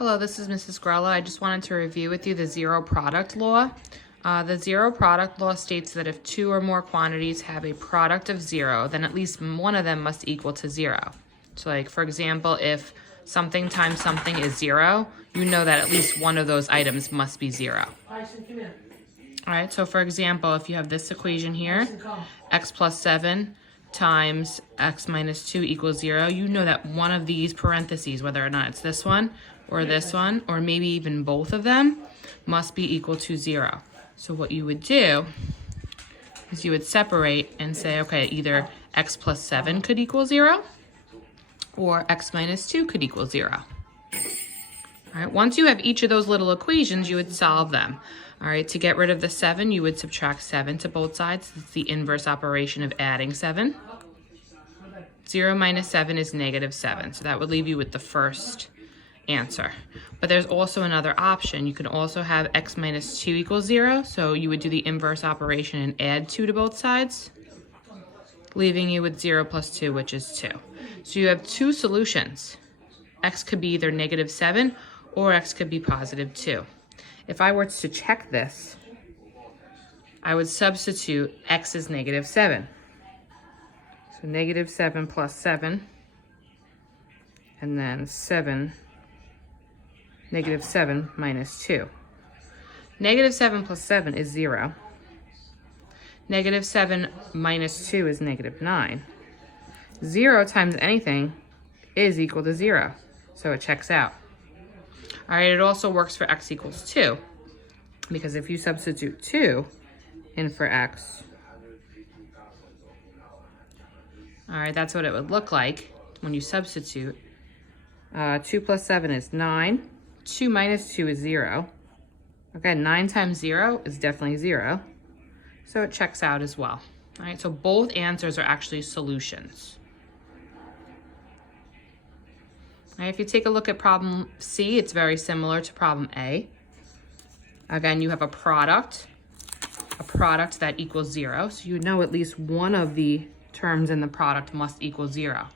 Hello, this is Mrs. Grella. I just wanted to review with you the zero product law. The zero product law states that if two or more quantities have a product of zero, then at least one of them must equal to zero. So like, for example, if something times something is zero, you know that at least one of those items must be zero. All right, so for example, if you have this equation here, x plus 7 times x minus 2 equals 0, you know that one of these parentheses, whether or not it's this one, or maybe even both of them, must be equal to 0. So what you would do is you would separate and say, okay, either x plus 7 could equal 0, or x minus 2 could equal 0. All right, once you have each of those little equations, you would solve them. All right, to get rid of the 7, you would subtract 7 to both sides. It's the inverse operation of adding 7. 0 minus 7 is negative 7, so that would leave you with the first answer. But there's also another option. You can also have x minus 2 equals 0, so you would do the inverse operation and add 2 to both sides, leaving you with 0 plus 2, which is 2. So you have two solutions. X could be either negative 7 or x could be positive 2. If I were to check this, I would substitute x is negative 7. So negative 7 plus 7, and then negative 7 minus 2. Negative 7 plus 7 is 0. Negative 7 minus 2 is negative 9. 0 times anything is equal to 0, so it checks out. All right, it also works for x equals 2, because if you substitute 2 in for x, all right, that's what it would look like when you substitute. 2 plus 7 is 9. 2 minus 2 is 0. Okay, 9 times 0 is definitely 0, so it checks out as well. All right, so both answers are actually solutions. All right, if you take a look at problem C, it's very similar to problem A. Again, you have a product that equals 0, so you know at least one of the terms in the product must equal 0.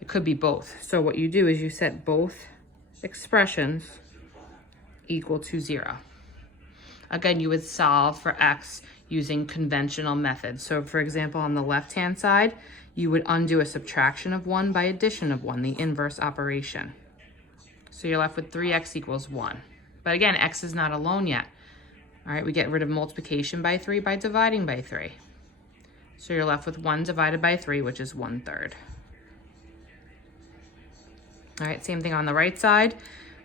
It could be both. So what you do is you set both expressions equal to 0. Again, you would solve for x using conventional methods. So for example, on the left-hand side, you would undo a subtraction of 1 by addition of 1, the inverse operation. So you're left with 3x equals 1. But again, x is not alone yet. All right, we get rid of multiplication by 3 by dividing by 3. So you're left with 1 divided by 3, which is 1/3. All right, same thing on the right side.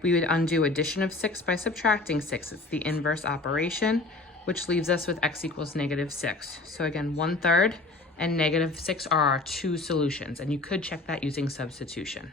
We would undo addition of 6 by subtracting 6. It's the inverse operation, which leaves us with x equals negative 6. So again, 1/3 and negative 6 are our two solutions, and you could check that using substitution.